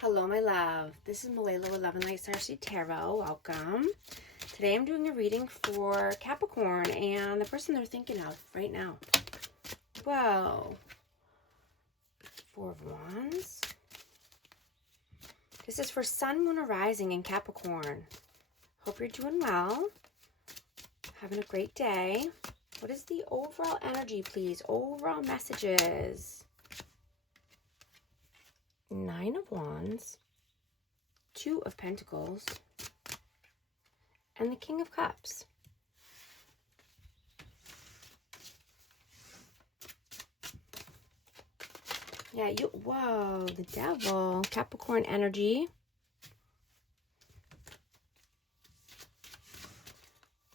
Hello, my love. This is Malala with Love and Light Starseed Tarot. Welcome. Today I'm doing a reading for Capricorn and the person they're thinking of right now. Whoa. Four of Wands. This is for Sun, Moon, or Rising in Capricorn. Hope you're doing well. Having a great day. What is the overall energy, please? Overall messages. Nine of Wands, Two of Pentacles, and the King of Cups. Yeah, whoa, the Devil, Capricorn energy.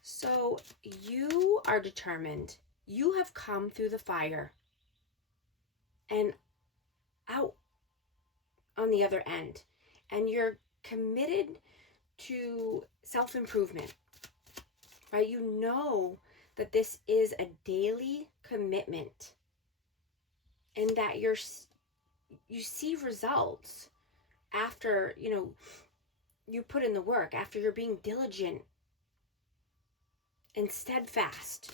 So you are determined. You have come through the fire and out on the other end, and you're committed to self-improvement, right? You know that this is a daily commitment and that you see results after, you put in the work, after you're being diligent and steadfast,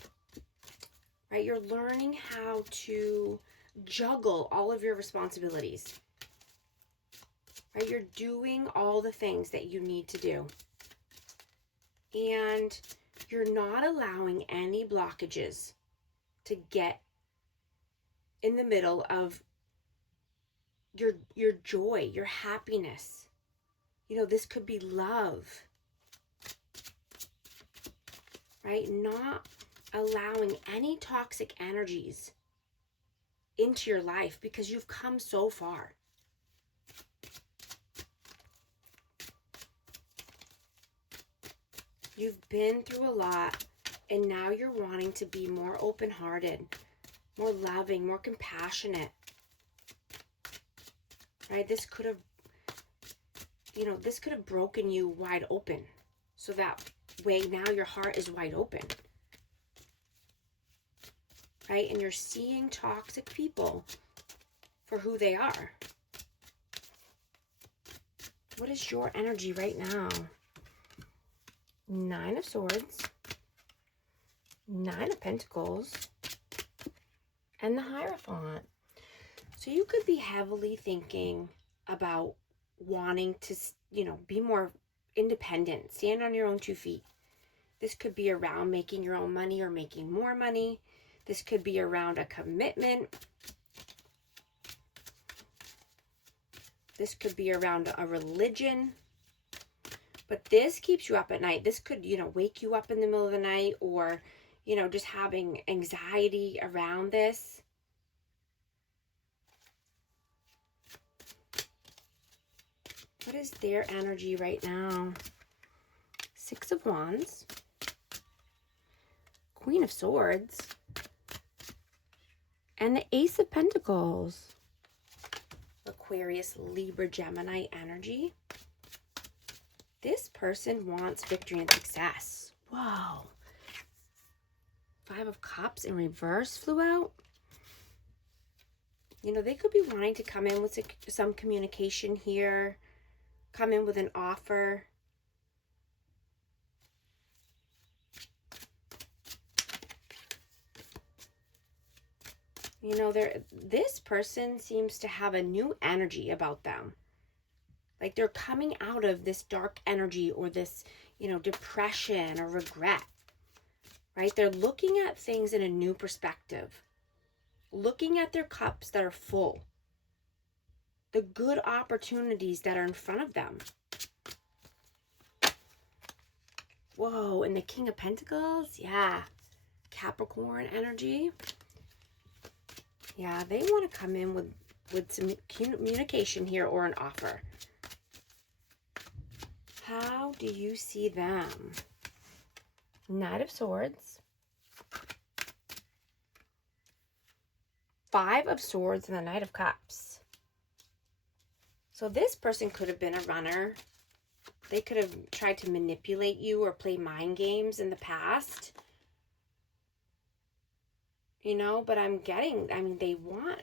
right? You're learning how to juggle all of your responsibilities. Right? You're doing all the things that you need to do. And you're not allowing any blockages to get in the middle of your joy, your happiness. This could be love. Right? Not allowing any toxic energies into your life because you've come so far. You've been through a lot, and now you're wanting to be more open-hearted, more loving, more compassionate. Right? This could have broken you wide open. So that way now your heart is wide open. Right? And you're seeing toxic people for who they are. What is your energy right now? Nine of Swords, Nine of Pentacles, and the Hierophant. So you could be heavily thinking about wanting to, be more independent, stand on your own 2 feet. This could be around making your own money or making more money. This could be around a commitment. This could be around a religion. But this keeps you up at night. This could, wake you up in the middle of the night, or, just having anxiety around this. What is their energy right now? Six of Wands, Queen of Swords, and the Ace of Pentacles. Aquarius, Libra, Gemini energy. This person wants victory and success. Whoa. Five of Cups in reverse flew out. They could be wanting to come in with some communication here. Come in with an offer. This person seems to have a new energy about them. Like they're coming out of this dark energy or this, depression or regret, right? They're looking at things in a new perspective, looking at their cups that are full, the good opportunities that are in front of them. Whoa, and the King of Pentacles, yeah, Capricorn energy. Yeah, they want to come in with some communication here or an offer. How do you see them? Knight of Swords, Five of Swords, and the Knight of Cups. So this person could have been a runner. They could have tried to manipulate you or play mind games in the past. But they want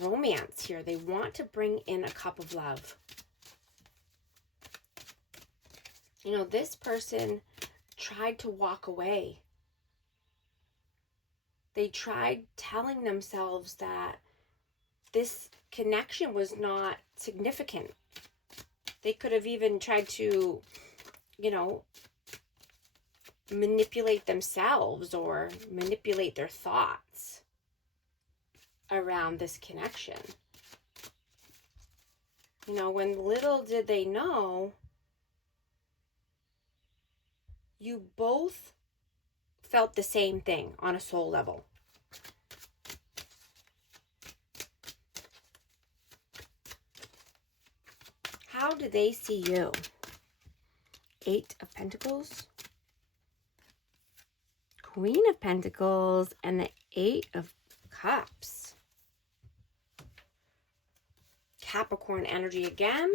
romance here. They want to bring in a cup of love. You know, this person tried to walk away. They tried telling themselves that this connection was not significant. They could have even tried to, you know, manipulate themselves or manipulate their thoughts around this connection. You know, when little did they know, you both felt the same thing on a soul level. How do they see you? 8 of Pentacles, Queen of Pentacles, and the 8 of Cups. Capricorn energy again.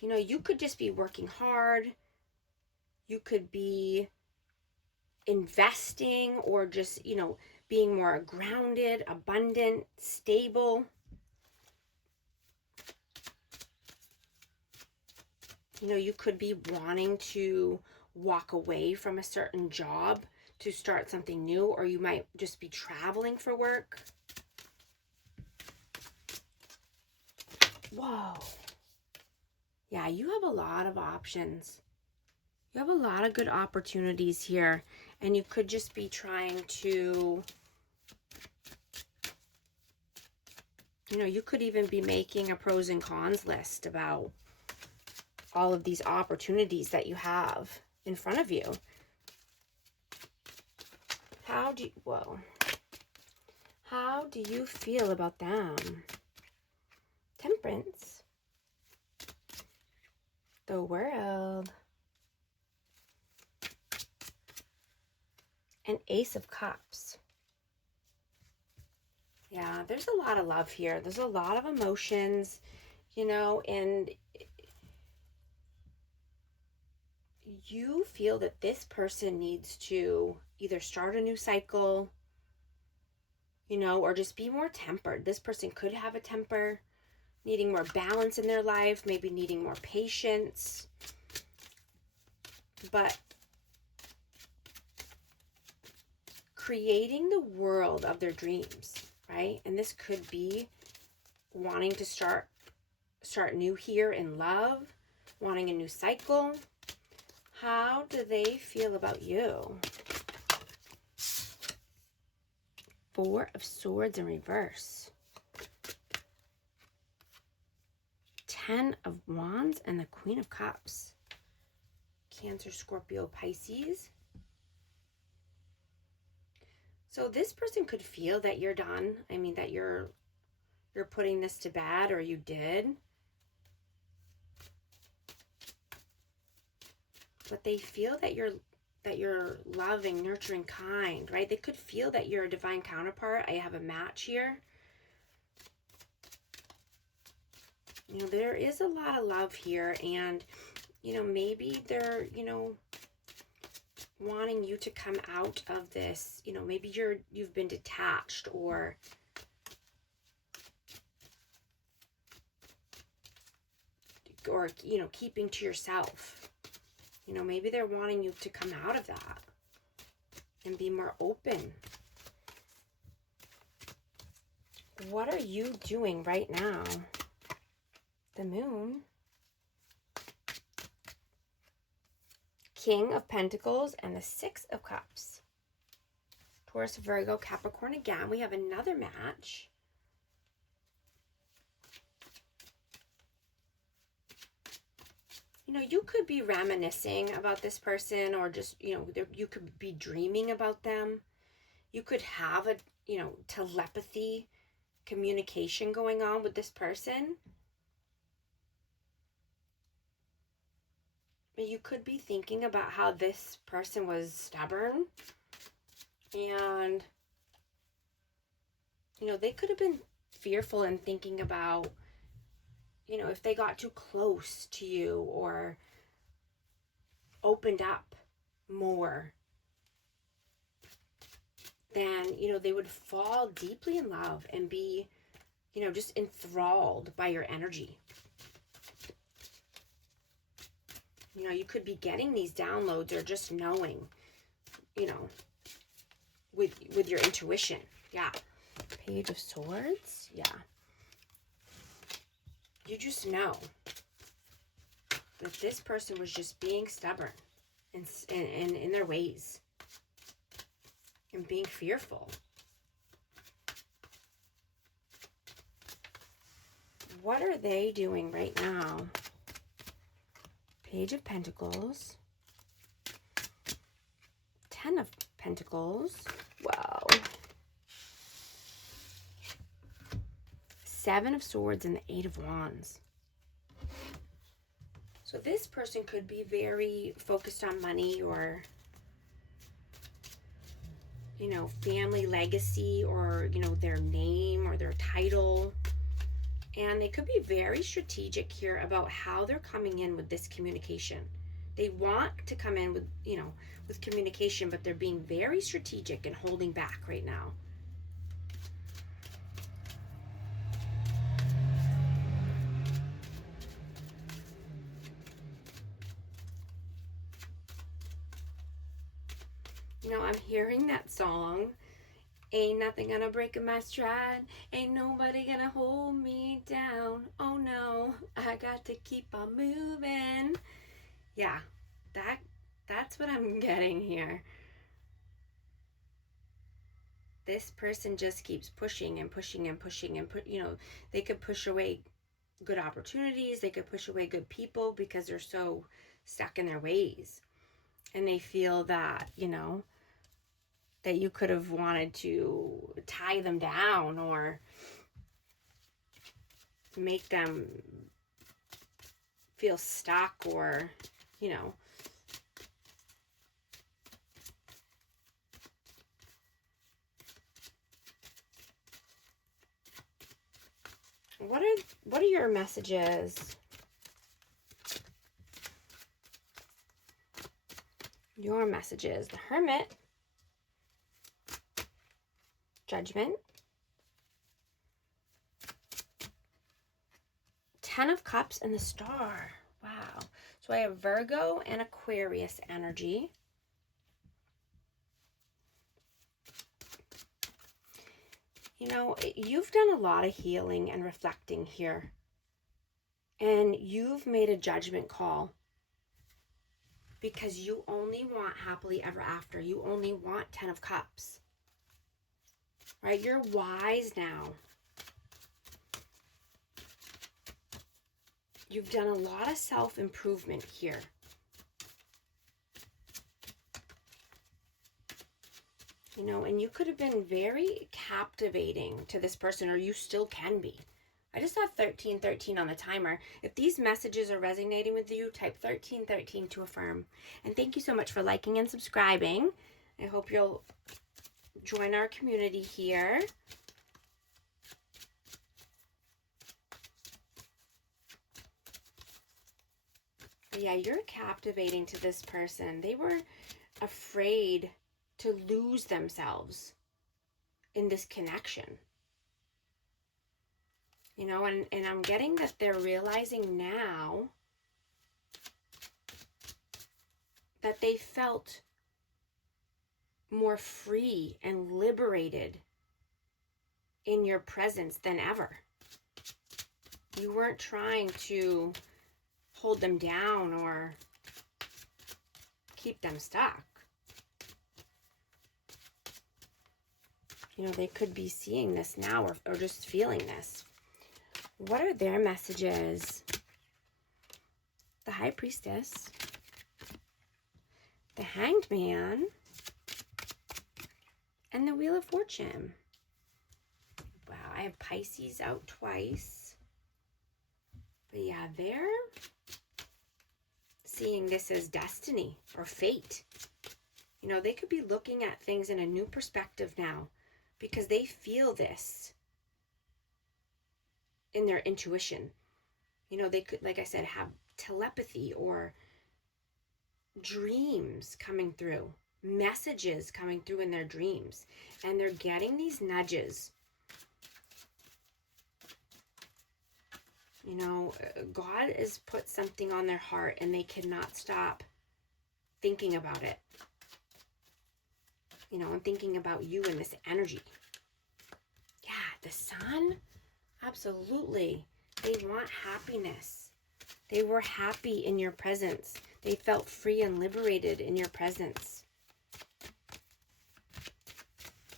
You know, you could just be working hard. You could be investing or just, you know, being more grounded, abundant, stable. You know, you could be wanting to walk away from a certain job to start something new, or you might just be traveling for work. Whoa. Yeah, you have a lot of options. You have a lot of good opportunities here, and you could just be trying to, you know, you could even be making a pros and cons list about all of these opportunities that you have in front of you. How do you feel about them? Temperance. The World. And Ace of Cups. Yeah, there's a lot of love here. There's a lot of emotions, you know, and you feel that this person needs to either start a new cycle, you know, or just be more tempered. This person could have a temper, needing more balance in their life, maybe needing more patience. But creating the world of their dreams, right? And this could be wanting to start new here in love, wanting a new cycle. How do they feel about you? 4 of Swords in reverse. 10 of Wands and the Queen of Cups. Cancer, Scorpio, Pisces. So this person could feel that you're done. I mean, that you're putting this to bed, or you did. But they feel that you're loving, nurturing, kind, right? They could feel that you're a divine counterpart. I have a match here. You know, there is a lot of love here, and, you know, maybe they're, you know, wanting you to come out of this. You know, maybe you've been detached, or you know, keeping to yourself. You know, maybe they're wanting you to come out of that and be more open. What are you doing right now? The Moon. King of Pentacles and the 6 of Cups. Taurus, Virgo, Capricorn again. We have another match. You know, you could be reminiscing about this person, or just, you know, you could be dreaming about them. You could have a, you know, telepathy, communication going on with this person. But you could be thinking about how this person was stubborn, and, you know, they could have been fearful and thinking about, you know, if they got too close to you or opened up more, then, you know, they would fall deeply in love and be, you know, just enthralled by your energy. You know, you could be getting these downloads or just knowing, you know, with your intuition. Yeah. Page of Swords. Yeah. You just know that this person was just being stubborn and in their ways and being fearful. What are they doing right now? Page of Pentacles. 10 of Pentacles. Wow. 7 of Swords and the 8 of Wands. So this person could be very focused on money or, you know, family legacy or, you know, their name or their title. And they could be very strategic here about how they're coming in with this communication. They want to come in with, you know, with communication, but they're being very strategic and holding back right now. You know, I'm hearing that song. Ain't nothing gonna break my stride. Ain't nobody gonna hold me down. Oh no, I got to keep on moving. Yeah, that's what I'm getting here. This person just keeps pushing and pushing and pushing and you know, they could push away good opportunities. They could push away good people because they're so stuck in their ways. And they feel that, you know, that you could have wanted to tie them down or make them feel stuck or, you know. What are your messages? Your messages. The Hermit. Judgment. 10 of Cups and the Star. Wow. So I have Virgo and Aquarius energy. You know, you've done a lot of healing and reflecting here. And you've made a judgment call. Because you only want happily ever after. You only want 10 of Cups. Right? You're wise now. You've done a lot of self-improvement here. You know, and you could have been very captivating to this person, or you still can be. I just saw 1313 on the timer. If these messages are resonating with you, type 1313 to affirm. And thank you so much for liking and subscribing. I hope you'll join our community here. Yeah, you're captivating to this person. They were afraid to lose themselves in this connection. You know, and I'm getting that they're realizing now that they felt more free and liberated in your presence than ever. You weren't trying to hold them down or keep them stuck. You know, they could be seeing this now or just feeling this. What are their messages? The High Priestess, the Hanged Man, and the Wheel of Fortune. Wow, I have Pisces out twice. But yeah, they're seeing this as destiny or fate. You know, they could be looking at things in a new perspective now because they feel this in their intuition. You know, they could, like I said, have telepathy or dreams coming through, messages coming through in their dreams, and they're getting these nudges. You know, God has put something on their heart and they cannot stop thinking about it. You know, and thinking about you and this energy. Yeah, the Sun, absolutely. They want happiness. They were happy in your presence. They felt free and liberated in your presence.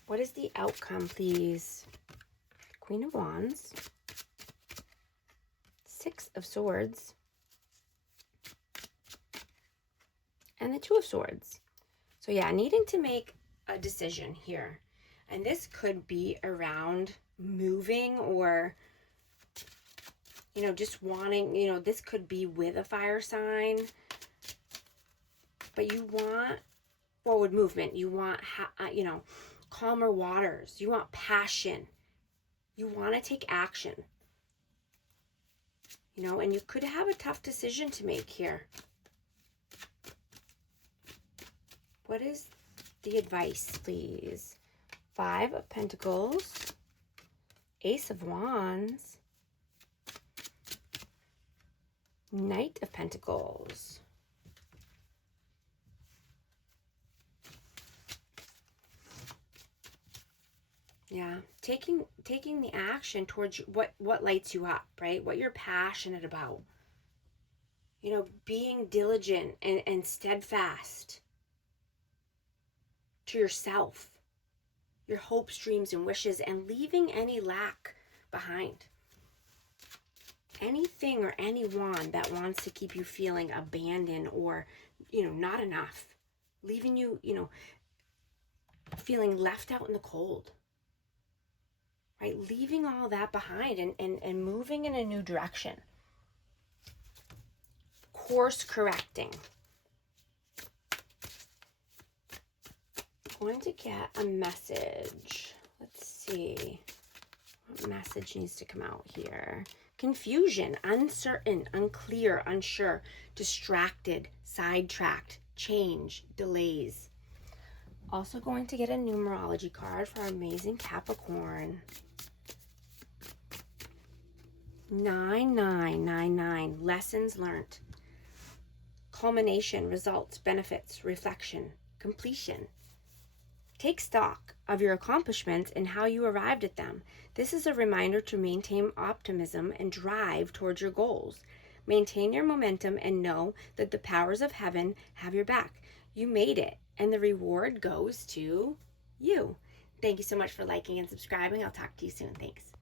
What is the outcome, please? Queen of Wands. Six of Swords. And the Two of Swords. So yeah, needing to make a decision here. And this could be around moving or, you know, just wanting, you know, this could be with a fire sign. But you want forward movement. You want, you know, calmer waters. You want passion. You want to take action. You know, and you could have a tough decision to make here. What is the advice, please? Five of Pentacles. Ace of Wands. Knight of Pentacles. Yeah, taking the action towards what lights you up, right? What you're passionate about. You know, being diligent and steadfast to yourself, your hopes, dreams, and wishes, and leaving any lack behind. Anything or anyone that wants to keep you feeling abandoned or, you know, not enough, leaving you, you know, feeling left out in the cold. Right? Leaving all that behind and moving in a new direction. Course correcting. I'm going to get a message. Let's see. What message needs to come out here? Confusion, uncertain, unclear, unsure, distracted, sidetracked, change, delays. Also going to get a numerology card for our amazing Capricorn. 9999, lessons learned. Culmination, results, benefits, reflection, completion. Take stock of your accomplishments and how you arrived at them. This is a reminder to maintain optimism and drive towards your goals. Maintain your momentum and know that the powers of heaven have your back. You made it, and the reward goes to you. Thank you so much for liking and subscribing. I'll talk to you soon. Thanks.